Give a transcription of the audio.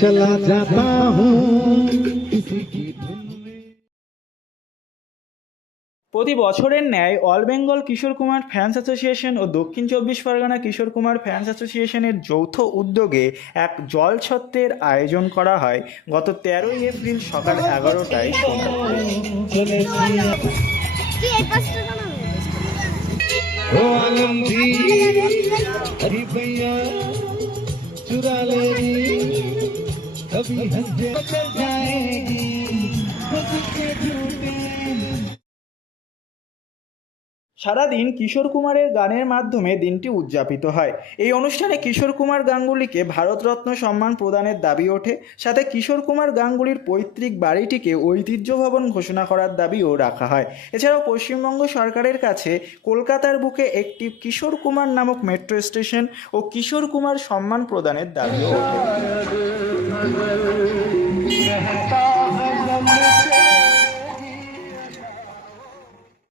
चला जाता हूँ किसी की धुन में প্রতি বছরের ন্যায় all Bengal Kishore Kumar fans association ও দক্ষিণ চব্বিশ পরগনা কিশোর কুমার ফ্যান্স অ্যাসোসিয়েশনের যৌথ উদ্যোগে এক জল ছত্রের আয়োজন করা হয় গত তেরোই এপ্রিল সকাল এগারোটায় সোনারপুরে। चुरा लेगी कभी हंसे बदल तो जाएगी সারাদিন কিশোর কুমারের গানের মাধ্যমে দিনটি উদযাপিত হয় এই অনুষ্ঠানে কিশোর কুমার গাঙ্গুলিকে ভারতরত্ন সম্মান প্রদানের দাবি ওঠে সাথে কিশোর কুমার গাঙ্গুলির পৈতৃক বাড়িটিকে ঐতিহ্য ভবন ঘোষণা করার দাবিও রাখা হয় এছাড়াও পশ্চিমবঙ্গ সরকারের কাছে কলকাতার বুকে একটি কিশোর কুমার নামক মেট্রো স্টেশন ও কিশোর কুমার সম্মান প্রদানের দাবিও ওঠে